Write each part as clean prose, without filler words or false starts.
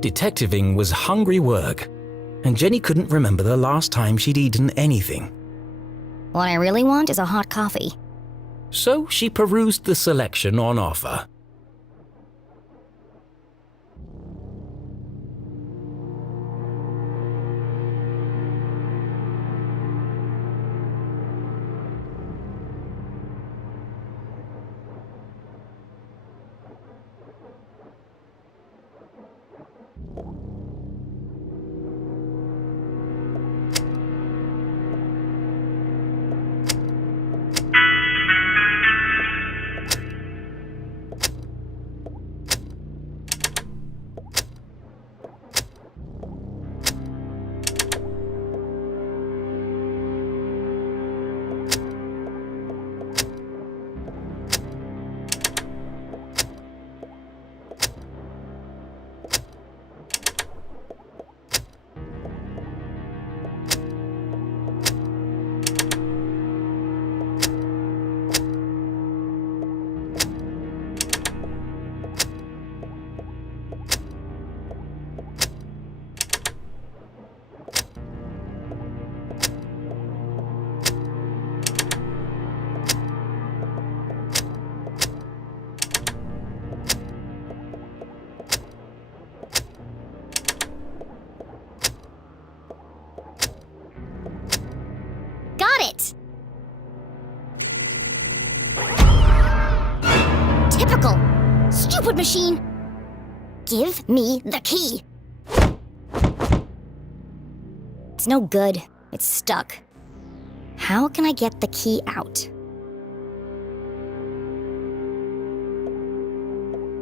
Detectiving was hungry work, and Jenny couldn't remember the last time she'd eaten anything. What I really want is a hot coffee. So she perused the selection on offer. Got it! Typical! Stupid machine! Give me the key! It's no good. It's stuck. How can I get the key out?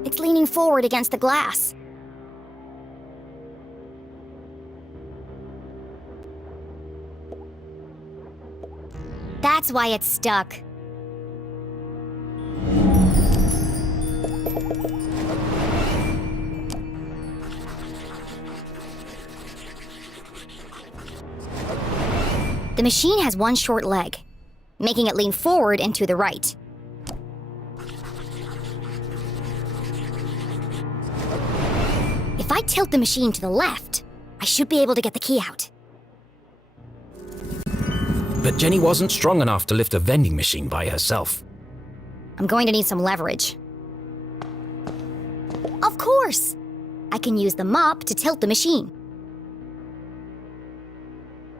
It's leaning forward against the glass. That's why it's stuck. The machine has one short leg, making it lean forward and to the right. If I tilt the machine to the left, I should be able to get the key out. But Jenny wasn't strong enough to lift a vending machine by herself. I'm going to need some leverage. Of course! I can use the mop to tilt the machine.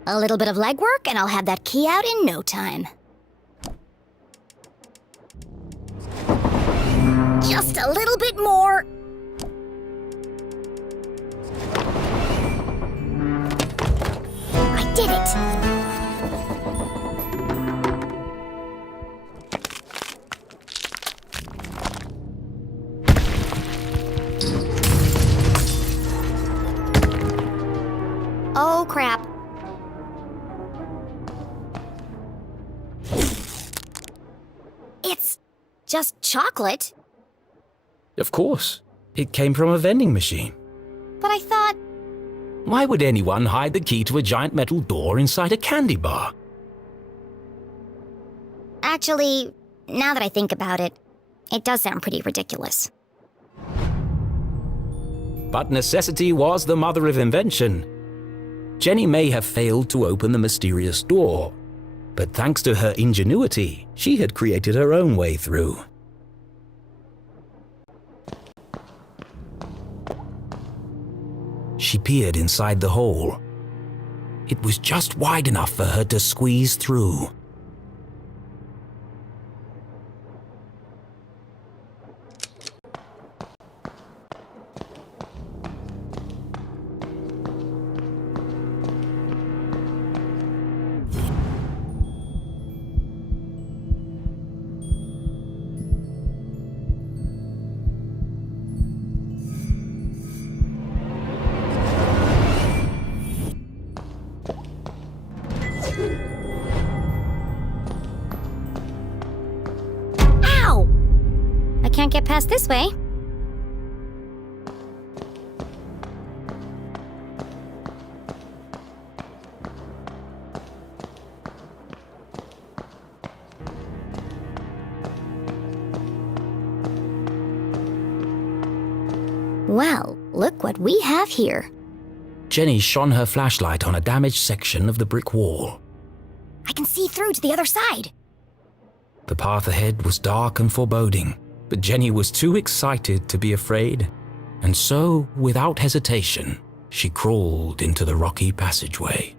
A little bit of legwork and I'll have that key out in no time. Just a little bit more. I did it! Oh, crap. It's just chocolate. Of course, it came from a vending machine. But I thought... Why would anyone hide the key to a giant metal door inside a candy bar? Actually, now that I think about it, it does sound pretty ridiculous. But necessity was the mother of invention. Jenny may have failed to open the mysterious door, but thanks to her ingenuity, she had created her own way through. She peered inside the hole. It was just wide enough for her to squeeze through. Ow! I can't get past this way. Well, Look what we have here. Jenny shone her flashlight on a damaged section of the brick wall. I can see through to the other side. The path ahead was dark and foreboding, but Jenny was too excited to be afraid, and so, without hesitation, she crawled into the rocky passageway.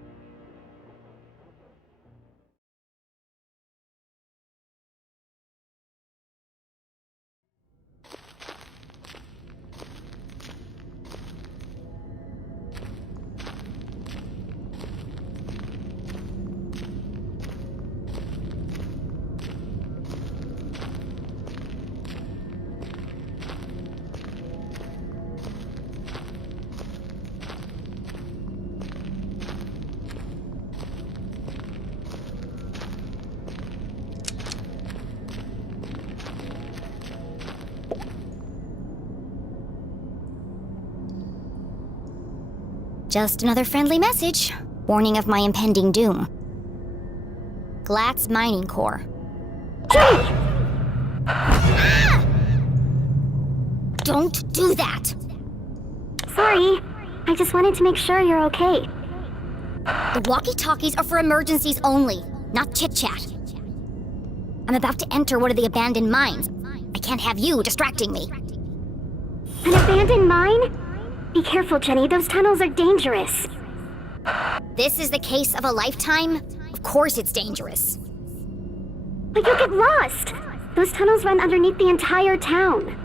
Just another friendly message, warning of my impending doom. Glatz Mining Core. Ah! Don't do that! Sorry, I just wanted to make sure you're okay. The walkie-talkies are for emergencies only, not chit-chat. I'm about to enter one of the abandoned mines. I can't have you distracting me. An abandoned mine? Be careful, Jenny. Those tunnels are dangerous. This is the case of a lifetime? Of course it's dangerous. But you'll get lost. Those tunnels run underneath the entire town.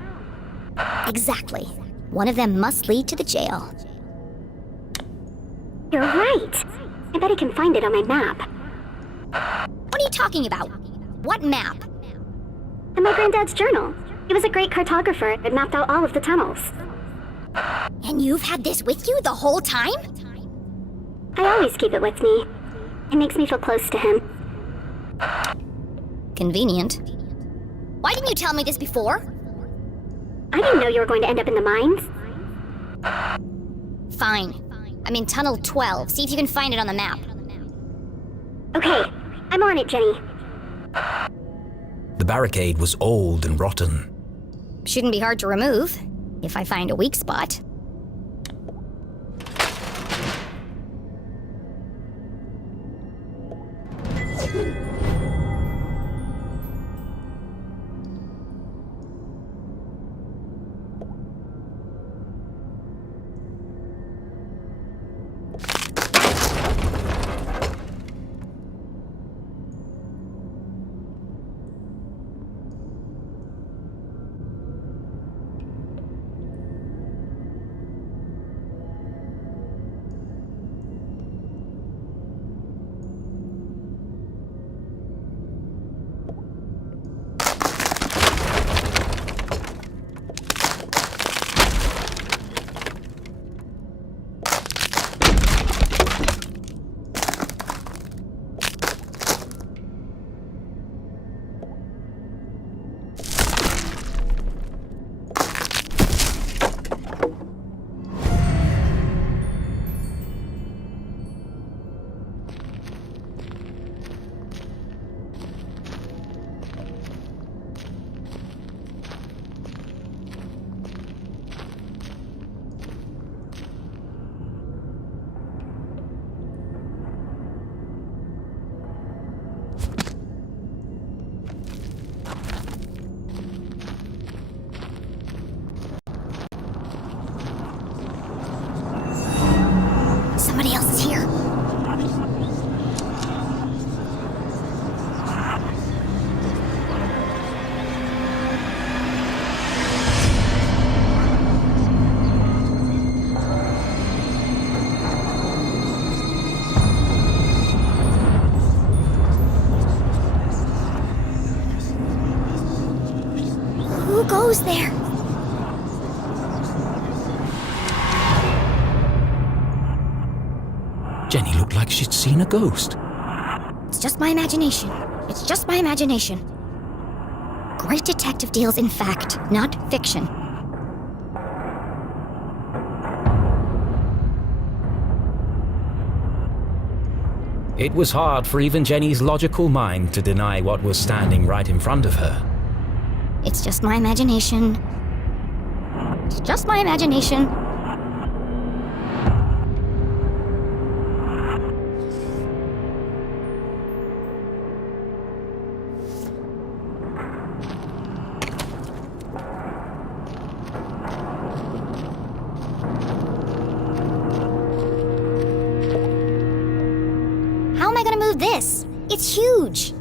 Exactly. One of them must lead to the jail. You're right. I bet I can find it on my map. What are you talking about? What map? In my granddad's journal. He was a great cartographer that mapped out all of the tunnels. And you've had this with you the whole time? I always keep it with me. It makes me feel close to him. Convenient. Why didn't you tell me this before? I didn't know you were going to end up in the mines. Fine. I'm in Tunnel 12. See if you can find it on the map. Okay, I'm on it, Jenny. The barricade was old and rotten. Shouldn't be hard to remove, if I find a weak spot. Somebody else is here. Who goes there? Jenny looked like she'd seen a ghost. It's just my imagination. It's just my imagination. Great detective deals in fact, not fiction. It was hard for even Jenny's logical mind to deny what was standing right in front of her. It's just my imagination. It's just my imagination. gonna move this? It's huge.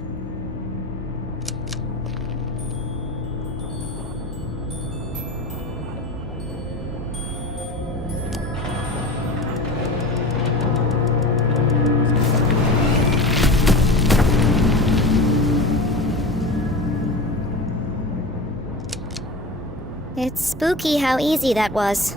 It's spooky how easy that was.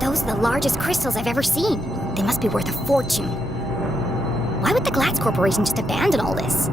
Those are the largest crystals I've ever seen. They must be worth a fortune. Why would the Glatz Corporation just abandon all this?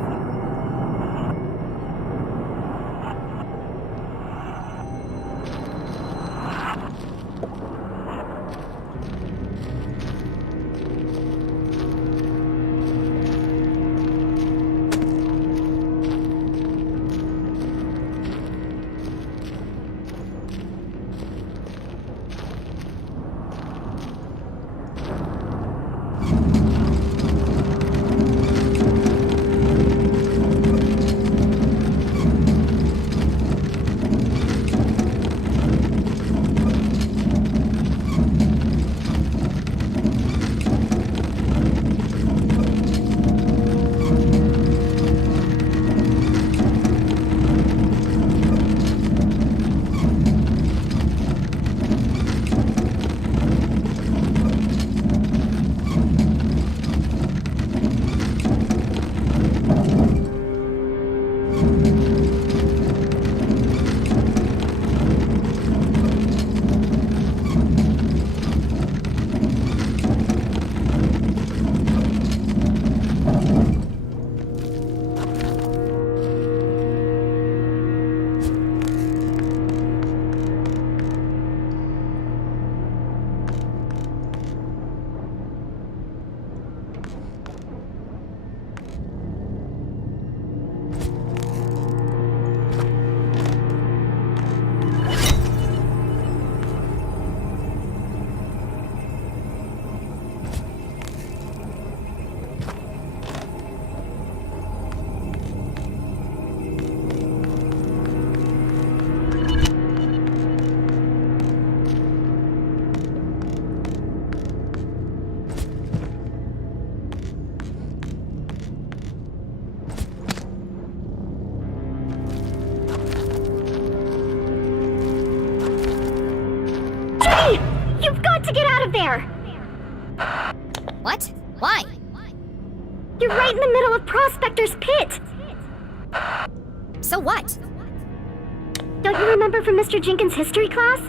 To get out of there! What? Why? You're right in the middle of Prospector's Pit! So what? Don't you remember from Mr. Jenkins' history class?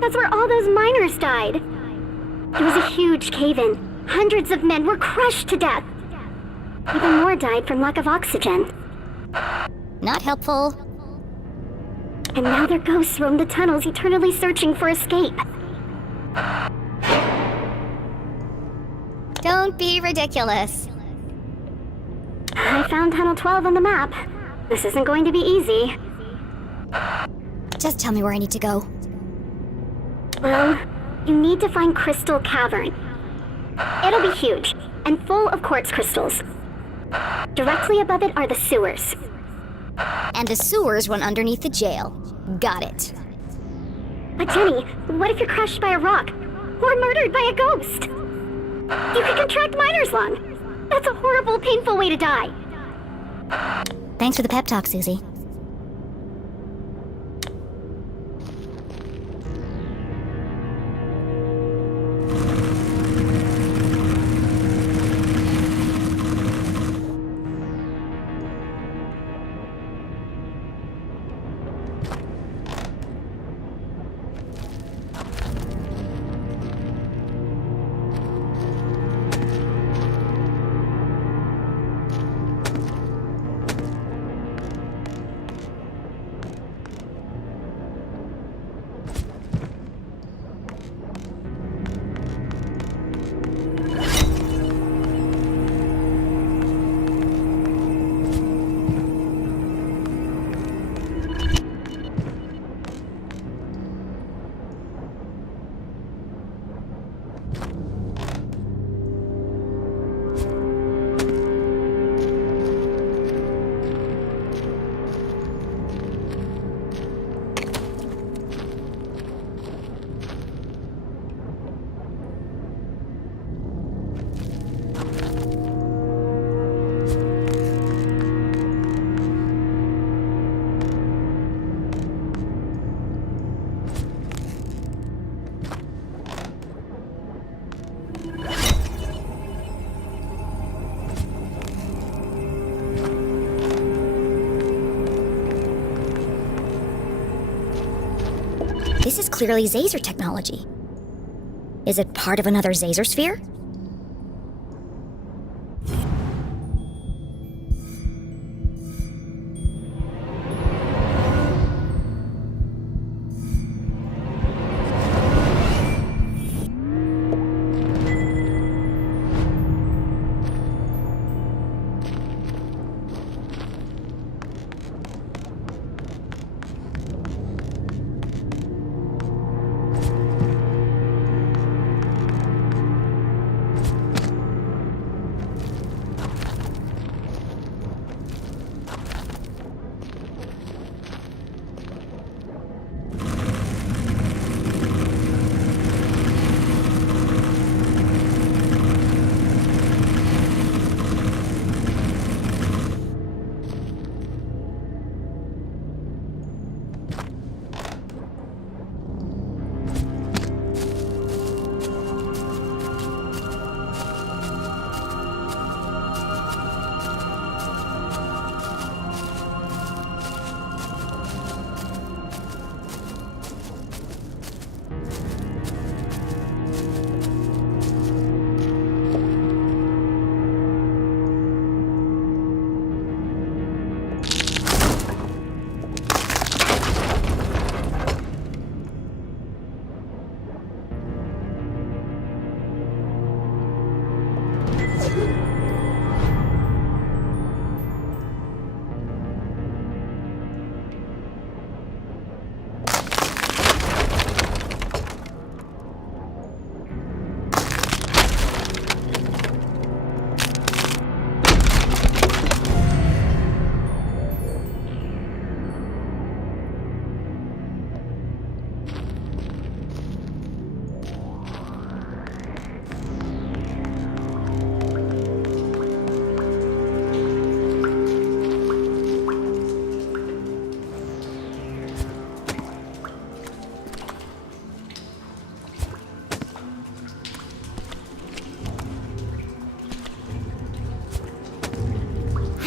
That's where all those miners died. It was a huge cave-in. Hundreds of men were crushed to death. Even more died from lack of oxygen. Not helpful. And now their ghosts roam the tunnels, eternally searching for escape. Don't be ridiculous. I found Tunnel 12 on the map. This isn't going to be easy. Just tell me where I need to go. Well, you need to find Crystal Cavern. It'll be huge, and full of quartz crystals. Directly above it are the sewers. And the sewers run underneath the jail. Got it. But Jenny, what if you're crushed by a rock? Or murdered by a ghost? You could contract miner's lung. That's a horrible, painful way to die. Thanks for the pep talk, Susie. This is clearly Zazer technology. Is it part of another Zazer sphere?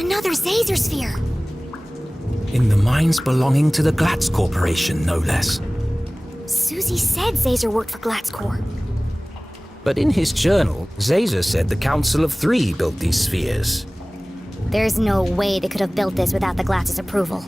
Another Zazer sphere! In the mines belonging to the Glatz Corporation, no less. Susie said Zazer worked for Glatz Corp. But in his journal, Zazer said the Council of Three built these spheres. There's no way they could have built this without the Glass's approval.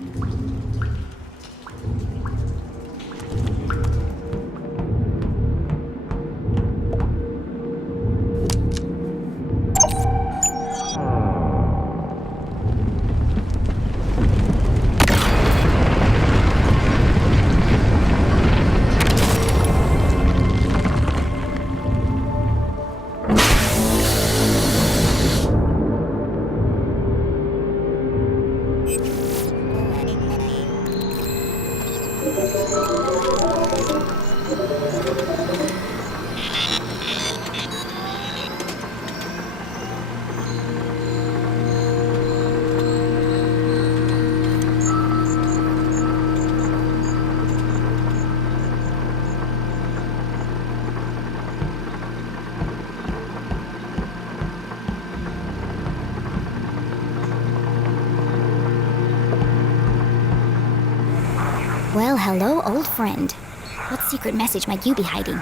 Well, hello, old friend. What secret message might you be hiding?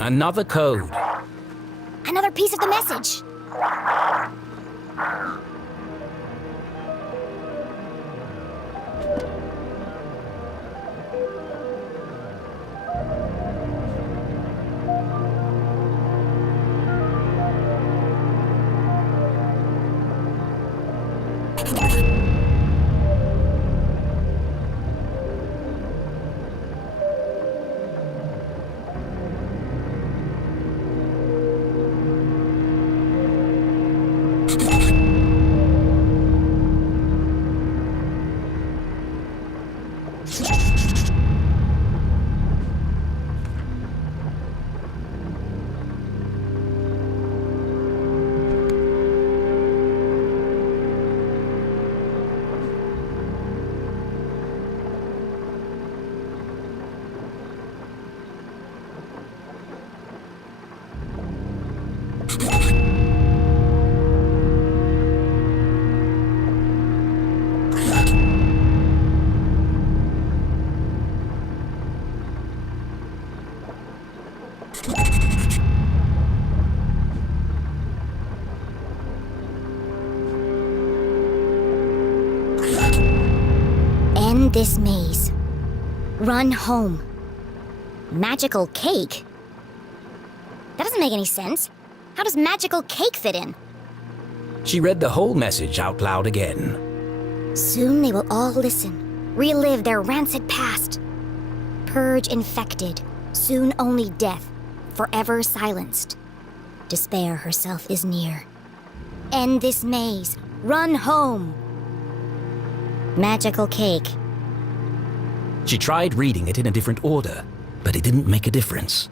Another code. Another piece of the message. End this maze. Run home. Magical cake? That doesn't make any sense. How does magical cake fit in? She read the whole message out loud again. Soon they will all listen, relive their rancid past. Purge infected, soon only death, forever silenced. Despair herself is near. End this maze. Run home. Magical cake. She tried reading it in a different order, but it didn't make a difference.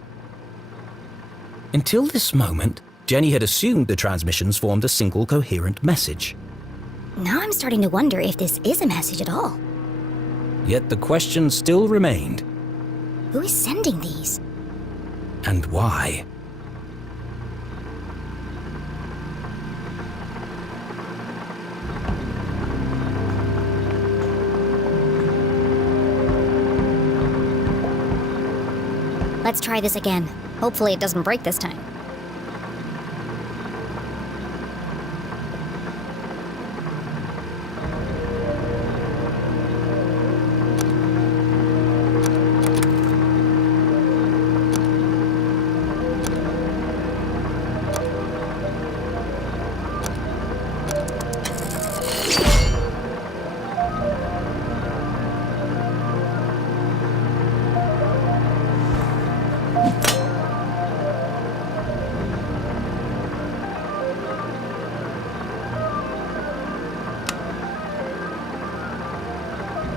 Until this moment, Jenny had assumed the transmissions formed a single coherent message. Now I'm starting to wonder if this is a message at all. Yet the question still remained. Who is sending these? And why? Let's try this again. Hopefully it doesn't break this time.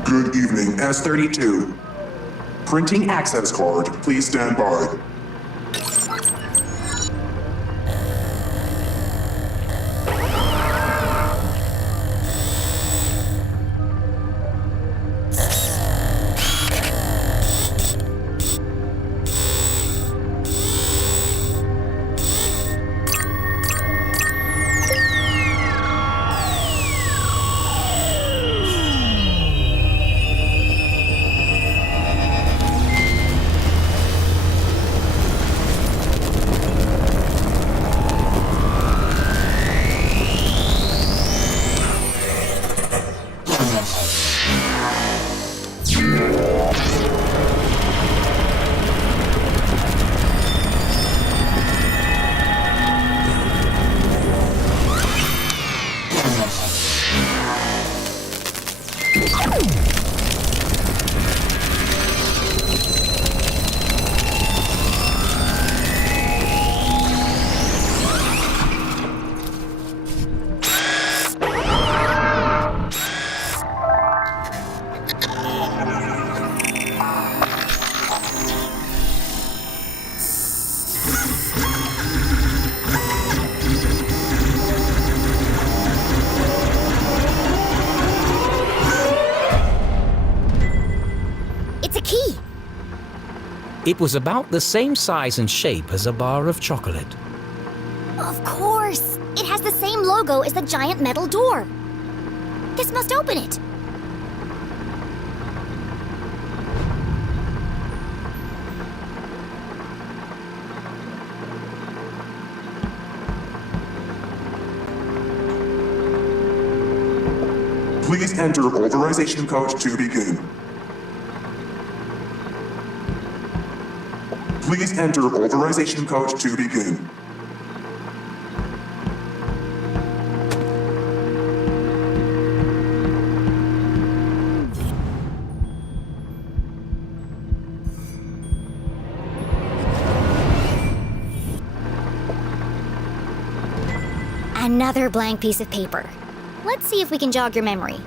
Good evening, S32. Printing access card, please stand by. It was about the same size and shape as a bar of chocolate. Of course! It has the same logo as the giant metal door. This must open it. Please enter authorization code to begin. Please enter authorization code to begin. Another blank piece of paper. Let's see if we can jog your memory.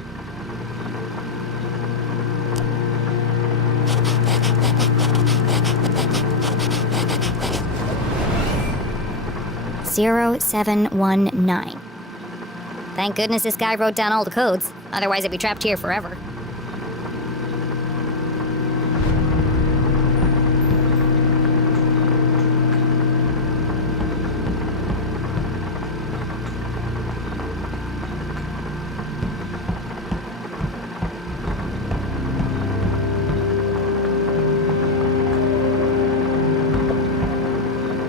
(0719). Thank goodness this guy wrote down all the codes. Otherwise I'd be trapped here forever.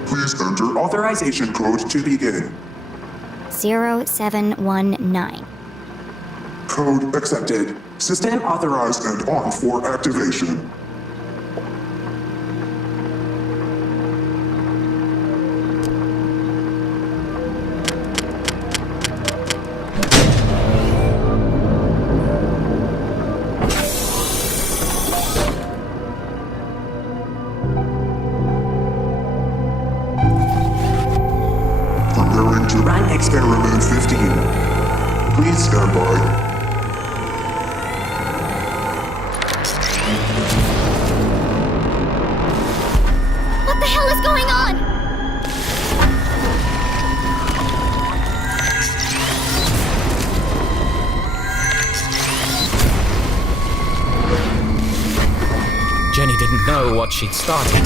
Please enter authorization code to begin. 0719. Code accepted. System authorized and on for activation. Preparing to run experiment 15. Please stand by. What the hell is going on? know what she'd started.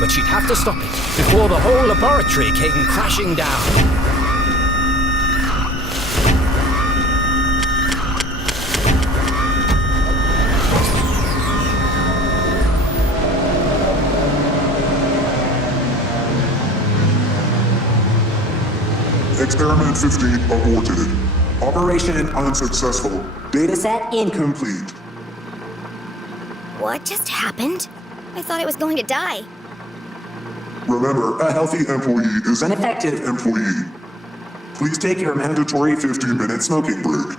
But she'd have to stop it before the whole laboratory came crashing down. Experiment 15 aborted. Operation unsuccessful. Dataset incomplete. What just happened? I thought it was going to die. Remember, a healthy employee is an effective employee. Please take your mandatory 15-minute smoking break.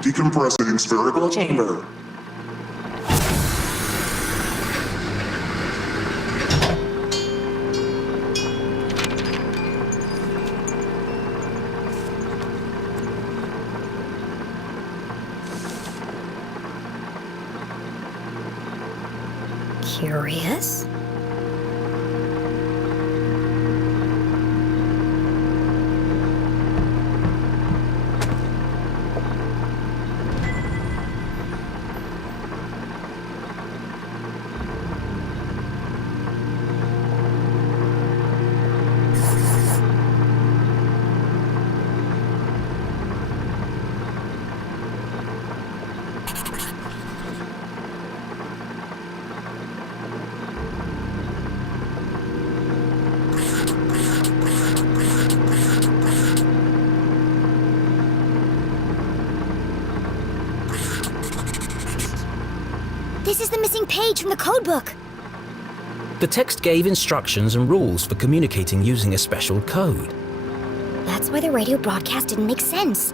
Decompressing spherical chamber. Curious? This is the missing page from the codebook. The text gave instructions and rules for communicating using a special code. That's why the radio broadcast didn't make sense.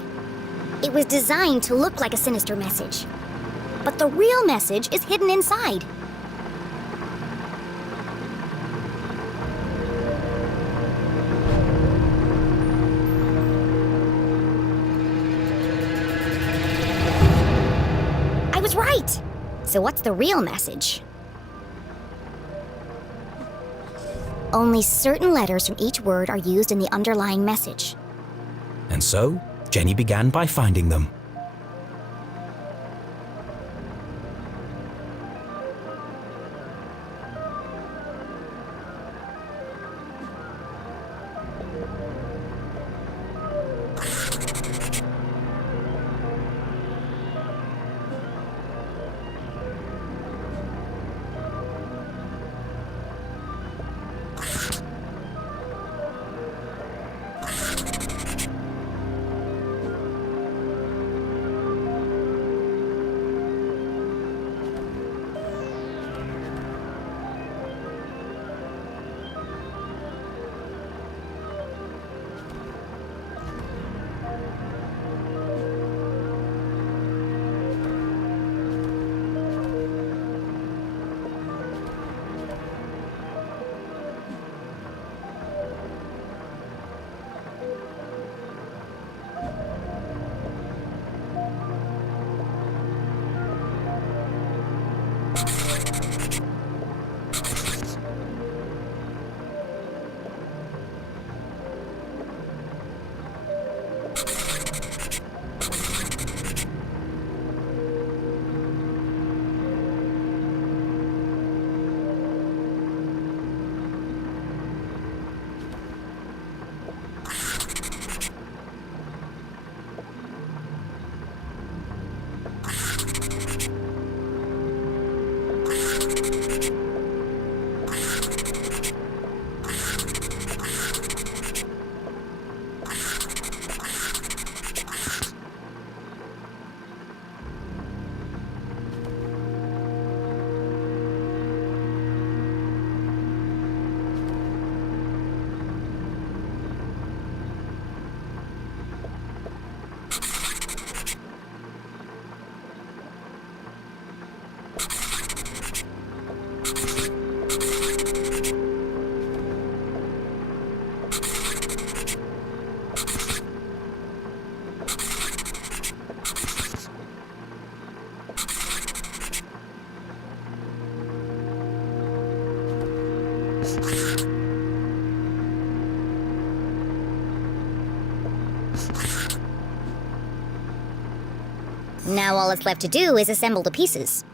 It was designed to look like a sinister message. But the real message is hidden inside. I was right! So what's the real message? Only certain letters from each word are used in the underlying message. And so, Jenny began by finding them. Now all that's left to do is assemble the pieces.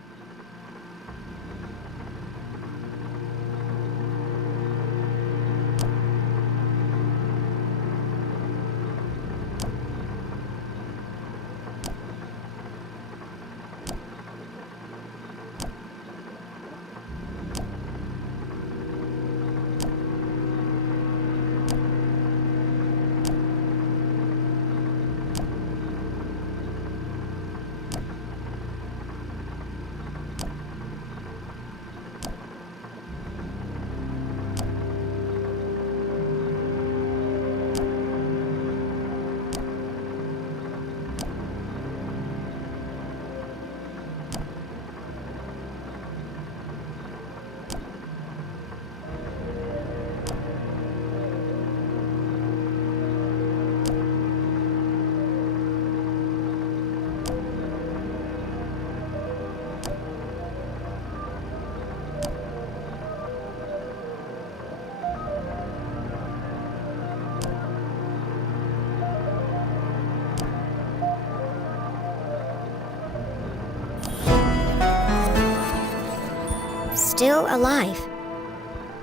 Still alive.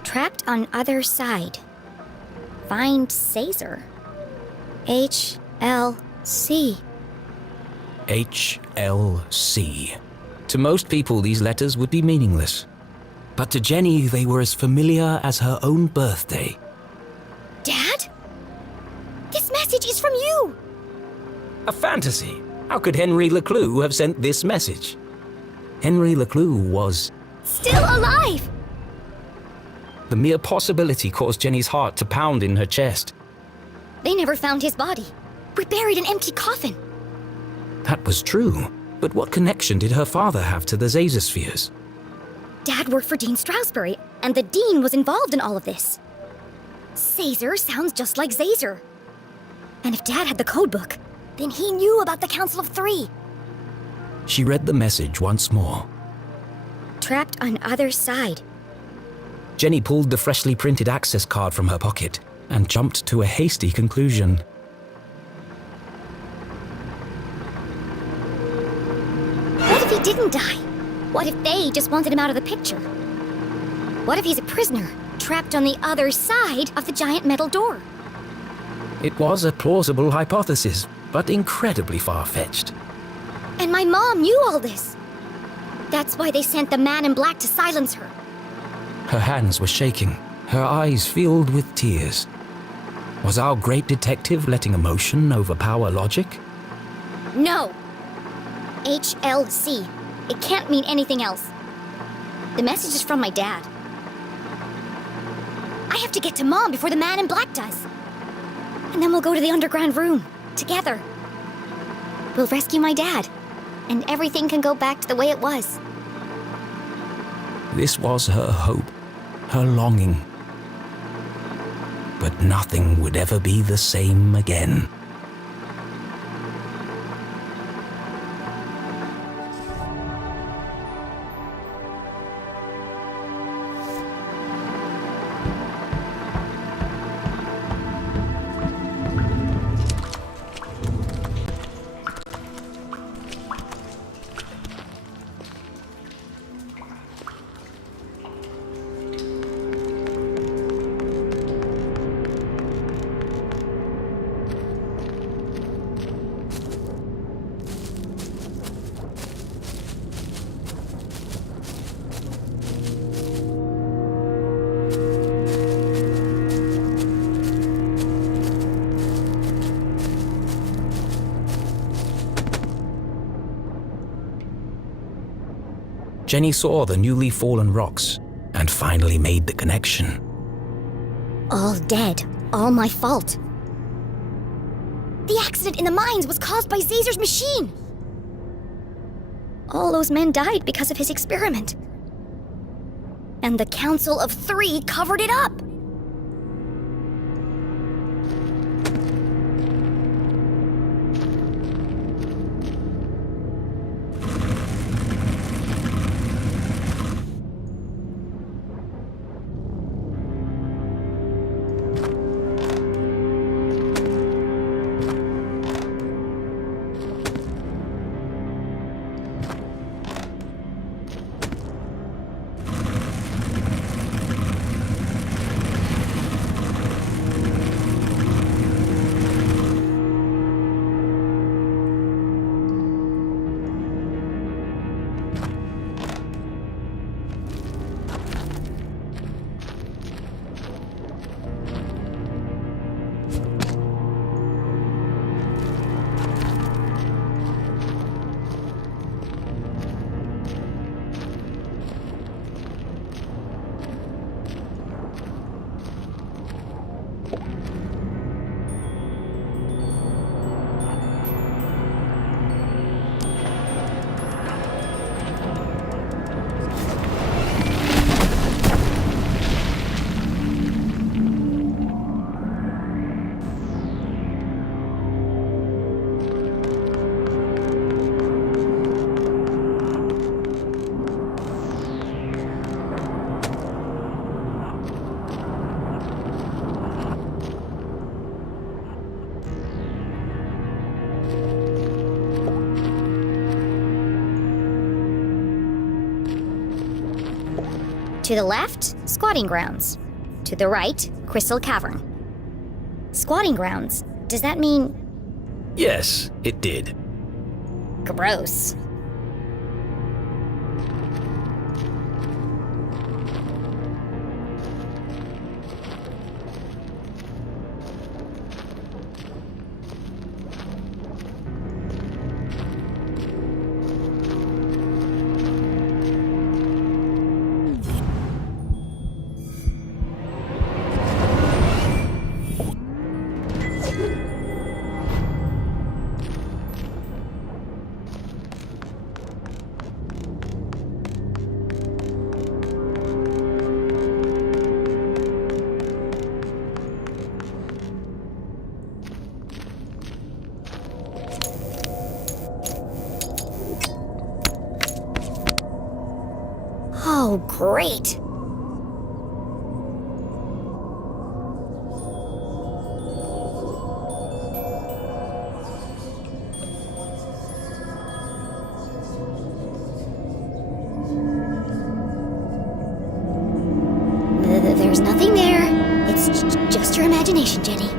Trapped on other side. Find Caesar. HLC. HLC. To most people, these letters would be meaningless. But to Jenny, they were as familiar as her own birthday. Dad? This message is from you! A fantasy? How could Henry LeClue have sent this message? Henry LeClue was... Still alive! The mere possibility caused Jenny's heart to pound in her chest. They never found his body. We buried an empty coffin. That was true, but what connection did her father have to the Zazospheres? Dad worked for Dean Stroudsbury, and the Dean was involved in all of this. Caesar sounds just like Zazer. And if Dad had the codebook, then he knew about the Council of Three. She read the message once more. Trapped on other side. Jenny pulled the freshly printed access card from her pocket and jumped to a hasty conclusion. What if he didn't die? What if they just wanted him out of the picture? What if he's a prisoner, trapped on the other side of the giant metal door? It was a plausible hypothesis, but incredibly far-fetched. And my mom knew all this. That's why they sent the man in black to silence her. Her hands were shaking, her eyes filled with tears. Was our great detective letting emotion overpower logic? No. HLC. It can't mean anything else. The message is from my dad. I have to get to Mom before the man in black does. And then we'll go to the underground room, together. We'll rescue my dad, and everything can go back to the way it was. This was her hope, her longing. But nothing would ever be the same again. Jenny saw the newly fallen rocks and finally made the connection. All dead. All my fault. The accident in the mines was caused by Zazer's machine. All those men died because of his experiment. And the Council of Three covered it up. To the left, squatting grounds. To the right, Crystal Cavern. Squatting grounds? Does that mean... Yes, it did. gross? Oh, great! There's nothing there. It's just your imagination, Jenny.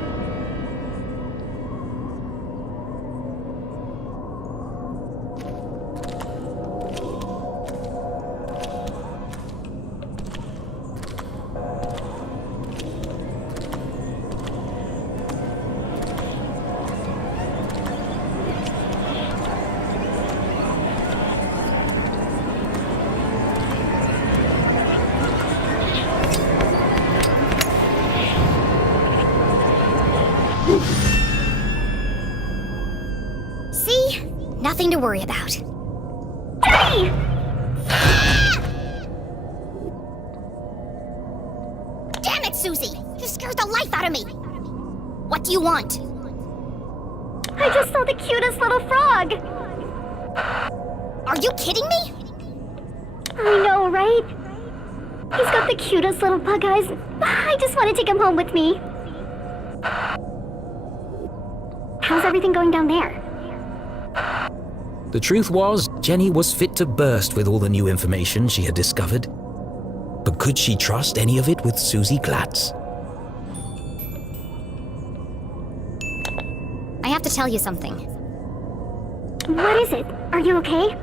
See? Nothing to worry about. Jenny! Damn it, Susie! You scared the life out of me! What do you want? I just saw the cutest little frog! Are you kidding me? I know, right? He's got the cutest little bug eyes. I just want to take him home with me. How's everything going down there? The truth was, Jenny was fit to burst with all the new information she had discovered. But could she trust any of it with Susie Glatz? I have to tell you something. What is it? Are you okay?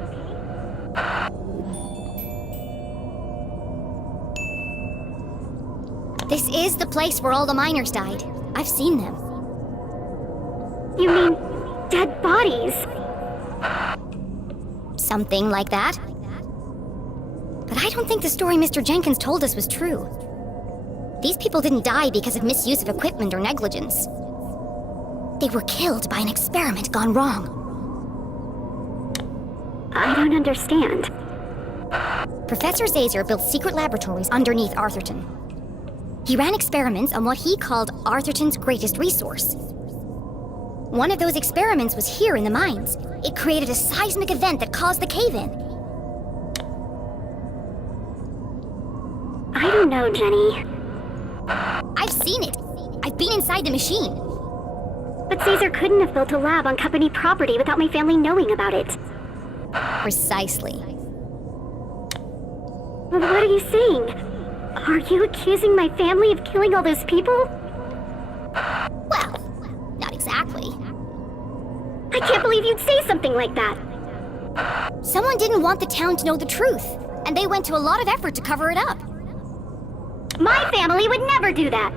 This is the place where all the miners died. I've seen them. You mean dead bodies? Something like that. But I don't think the story Mr. Jenkins told us was true. These people didn't die because of misuse of equipment or negligence. They were killed by an experiment gone wrong. I don't understand. Professor Zazer built secret laboratories underneath Arthurton. He ran experiments on what he called Arthurton's greatest resource. One of those experiments was here in the mines. It created a seismic event that caused the cave-in. I don't know, Jenny. I've seen it. I've been inside the machine. But Caesar couldn't have built a lab on company property without my family knowing about it. Precisely. What are you saying? Are you accusing my family of killing all those people? Well, not exactly. I can't believe you'd say something like that. Someone didn't want the town to know the truth, and they went to a lot of effort to cover it up. My family would never do that.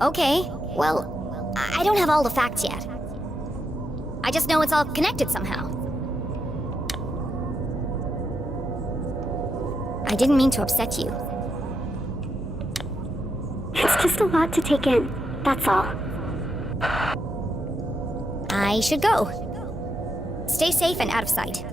Okay, well, I don't have all the facts yet. I just know it's all connected somehow. I didn't mean to upset you. It's just a lot to take in, that's all. I should go. Stay safe and out of sight.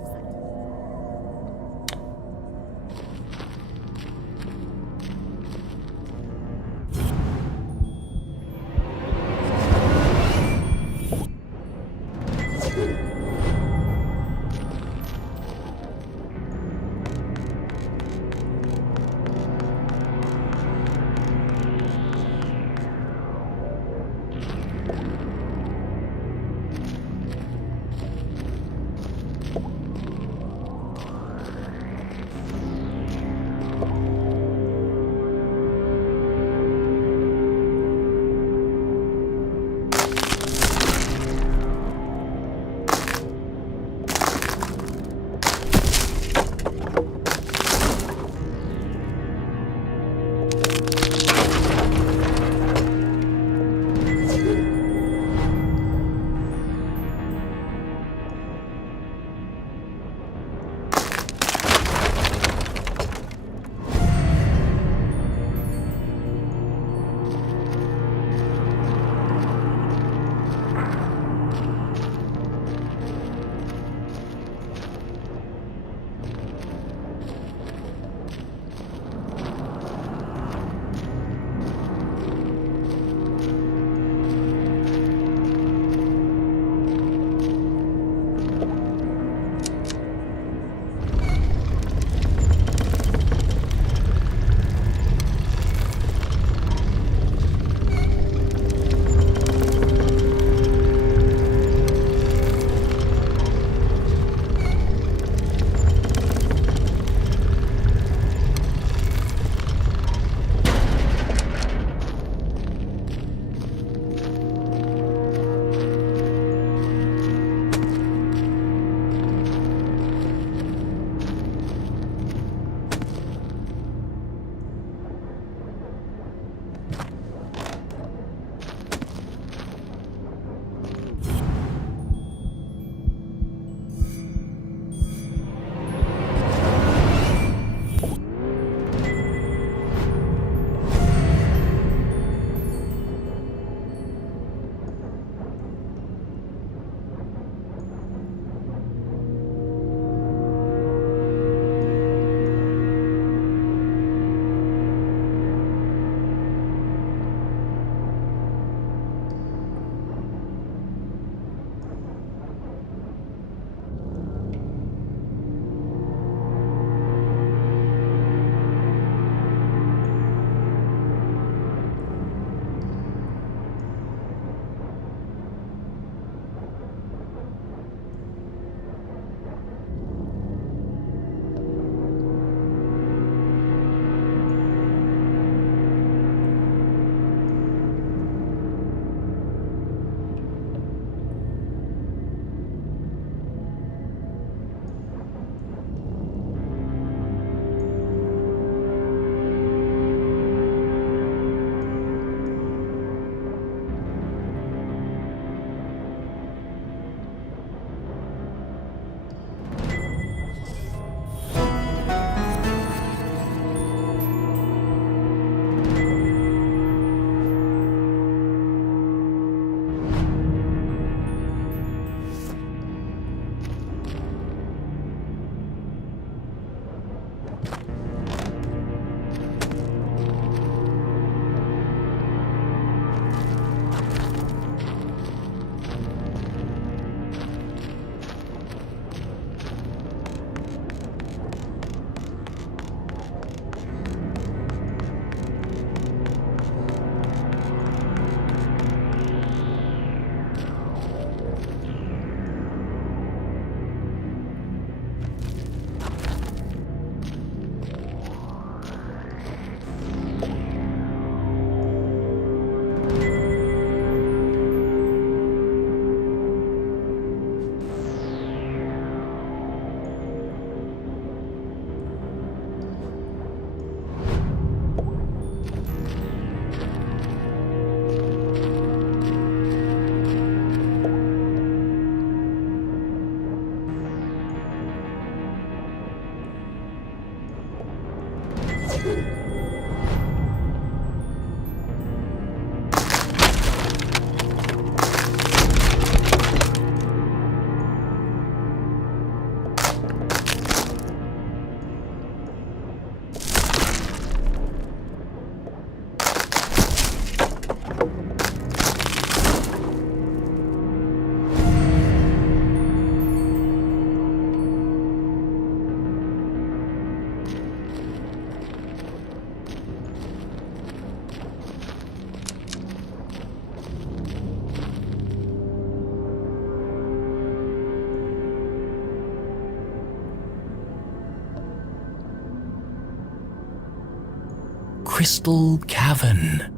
Crystal Cavern.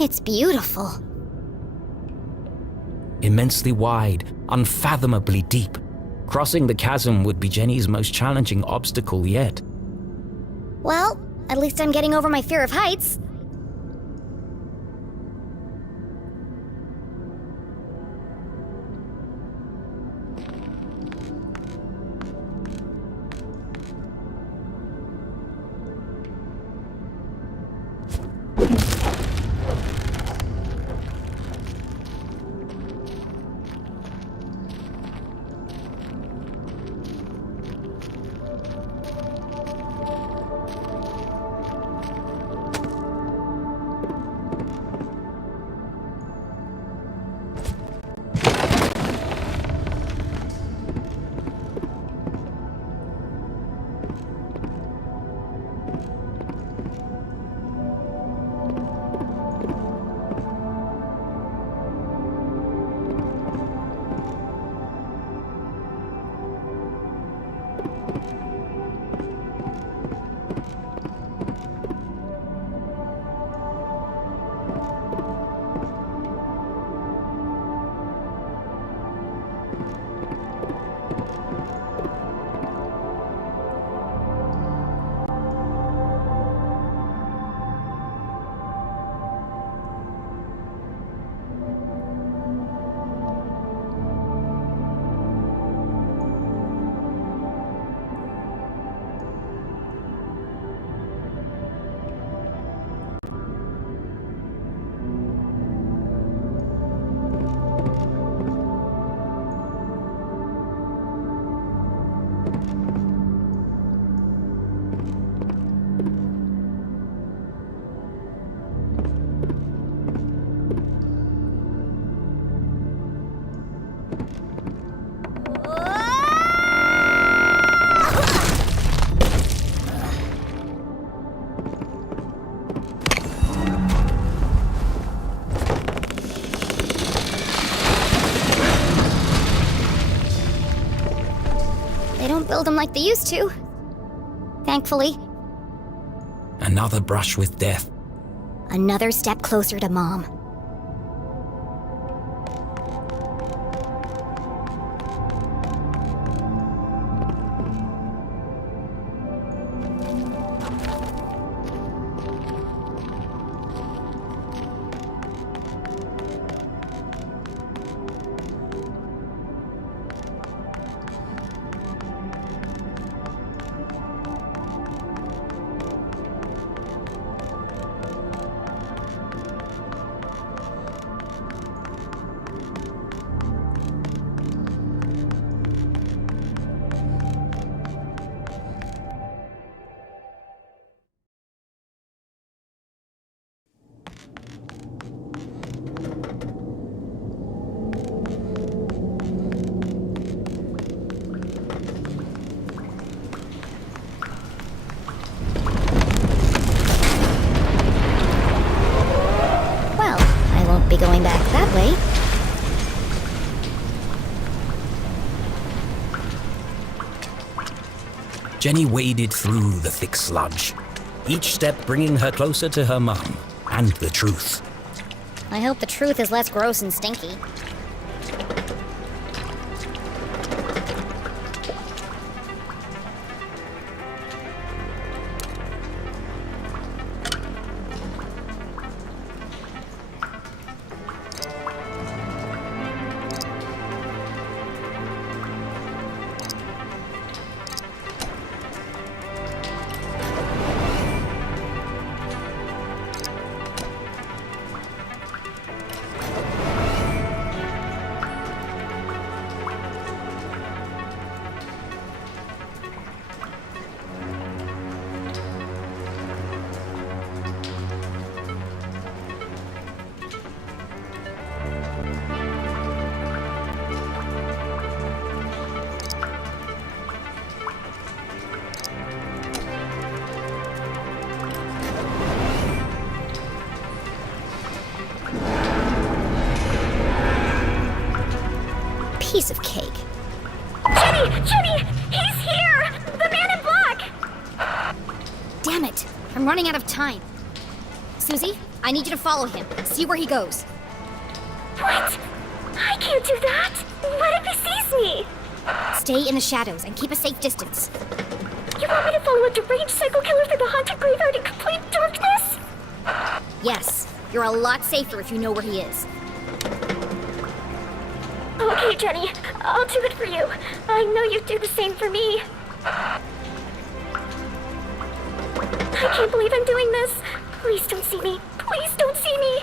It's beautiful. Immensely wide, unfathomably deep. Crossing the chasm would be Jenny's most challenging obstacle yet. Well, at least I'm getting over my fear of heights. Build them like they used to. Thankfully. Another brush with death. Another step closer to Mom. back that way. Jenny waded through the thick sludge, each step bringing her closer to her mum and the truth. I hope the truth is less gross and stinky. Piece of cake. Jenny! He's here! The man in black! Damn it! I'm running out of time. Susie, I need you to follow him. See where he goes. What? I can't do that! What if he sees me? Stay in the shadows and keep a safe distance. You want me to follow a deranged psycho killer through the haunted graveyard in complete darkness? Yes, you're a lot safer if you know where he is. Okay, Jenny, I'll do it for you. I know you'd do the same for me. I can't believe I'm doing this. Please don't see me. Please don't see me.